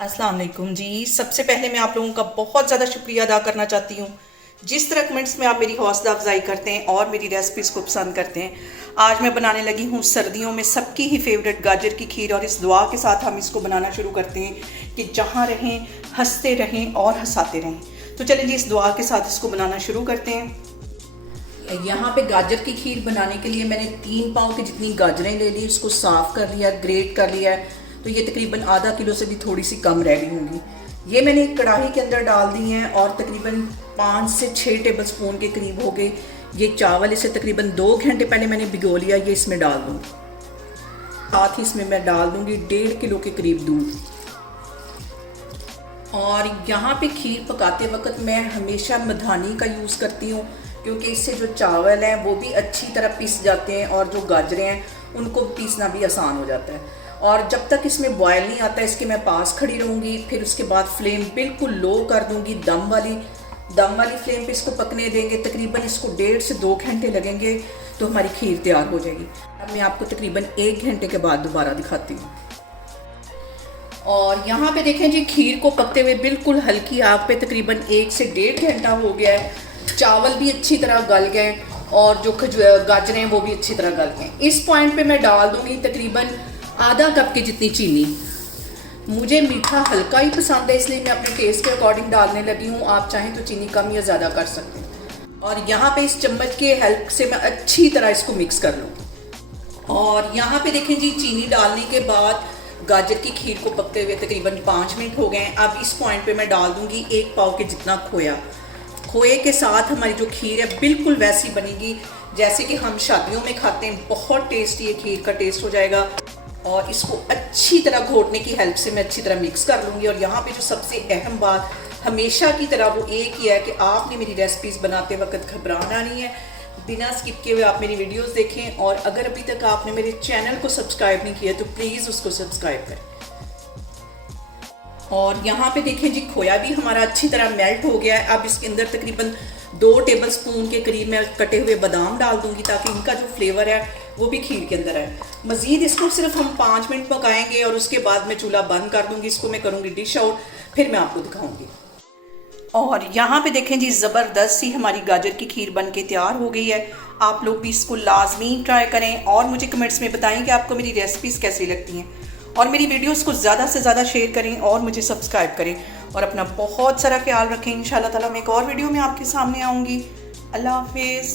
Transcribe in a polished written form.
अस्सलाम वालेकुम जी। सबसे पहले मैं आप लोगों का बहुत ज़्यादा शुक्रिया अदा करना चाहती हूँ जिस तरह कमेंट्स में आप मेरी हौसला अफजाई करते हैं और मेरी रेसिपीज़ को पसंद करते हैं। आज मैं बनाने लगी हूँ सर्दियों में सबकी ही फेवरेट गाजर की खीर, और इस दुआ के साथ हम इसको बनाना शुरू करते हैं कि जहाँ रहें हंसते रहें और हंसाते रहें। तो चलिए जी, इस दुआ के साथ इसको बनाना शुरू करते हैं। यहाँ पे गाजर की खीर बनाने के लिए मैंने 3 पाव की जितनी गाजरें ले ली, उसको साफ़ कर लिया, ग्रेट कर लिया है। तो ये तकरीबन आधा किलो से भी थोड़ी सी कम रह गई होंगी। ये मैंने एक कढ़ाई के अंदर डाल दी हैं और तकरीबन 5 से 6 टेबलस्पून के करीब हो गए। ये चावल इसे तकरीबन 2 घंटे पहले मैंने भिगो लिया, ये इसमें डाल दूँगी। साथ ही इसमें मैं डाल दूँगी 1.5 किलो के करीब दूध। और यहाँ पे खीर पकाते वक्त मैं हमेशा मधानी का यूज़ करती हूँ, क्योंकि इससे जो चावल हैं वो भी अच्छी तरह पीस जाते हैं और जो गाजरें हैं उनको पीसना भी आसान हो जाता है। और जब तक इसमें बॉयल नहीं आता इसके मैं पास खड़ी रहूँगी। फिर उसके बाद फ्लेम बिल्कुल लो कर दूँगी, दम वाली फ्लेम पे इसको पकने देंगे। तकरीबन इसको 1.5 से 2 घंटे लगेंगे तो हमारी खीर तैयार हो जाएगी। अब मैं आपको तकरीबन 1 घंटे के बाद दोबारा दिखाती हूँ। और यहाँ पे देखें जी, खीर को पकते हुए बिल्कुल हल्की आग पे तकरीबन 1 से 1.5 घंटा हो गया है। चावल भी अच्छी तरह गल गए और जो गाजरें हैं वो भी अच्छी तरह गल गए। इस पॉइंट पे मैं डाल दूँगी तकरीबन आधा कप की जितनी चीनी। मुझे मीठा हल्का ही पसंद है, इसलिए मैं अपने टेस्ट के अकॉर्डिंग डालने लगी हूँ। आप चाहें तो चीनी कम या ज़्यादा कर सकते हैं। और यहाँ पे इस चम्मच के हेल्प से मैं अच्छी तरह इसको मिक्स कर लूँ। और यहाँ पे देखें जी, चीनी डालने के बाद गाजर की खीर को पकते हुए तकरीबन 5 मिनट हो गए हैं। अब इस पॉइंट पे मैं डाल दूँगी 1 पाव के जितना खोया। खोए के साथ हमारी जो खीर है बिल्कुल वैसी बनेगी जैसे कि हम शादियों में खाते हैं। बहुत टेस्टी ये खीर का टेस्ट हो जाएगा। और इसको अच्छी तरह घोटने की हेल्प से मैं अच्छी तरह मिक्स कर लूँगी। और यहाँ पे जो सबसे अहम बात हमेशा की तरह वो एक ही है कि आपने मेरी रेसिपीज़ बनाते वक्त घबराना नहीं है। बिना स्किप किए हुए आप मेरी वीडियोस देखें। और अगर अभी तक आपने मेरे चैनल को सब्सक्राइब नहीं किया तो प्लीज़ उसको सब्सक्राइब करें। और यहाँ पे देखें जी, खोया भी हमारा अच्छी तरह मेल्ट हो गया है। अब इसके अंदर तकरीबन 2 टेबलस्पून के करीब मैं कटे हुए बादाम डाल दूंगी, ताकि इनका जो फ्लेवर है वो भी खीर के अंदर है। मज़ीद इसको सिर्फ हम 5 मिनट पकाएंगे और उसके बाद मैं चूल्हा बंद कर दूंगी। इसको मैं करूँगी डिश आउट, फिर मैं आपको दिखाऊंगी। और यहाँ पे देखें जी, ज़बरदस्त सी हमारी गाजर की खीर बन के तैयार हो गई है। आप लोग भी इसको लाजमी ट्राई करें और मुझे कमेंट्स में बताएं कि आपको मेरी रेसिपीज़ कैसी लगती हैं। और मेरी वीडियोस को ज़्यादा से ज़्यादा शेयर करें और मुझे सब्सक्राइब करें। और अपना बहुत सारा ख्याल रखें। इंशाल्लाह ताला मैं एक और वीडियो में आपके सामने आऊँगी। अल्लाह हाफिज़।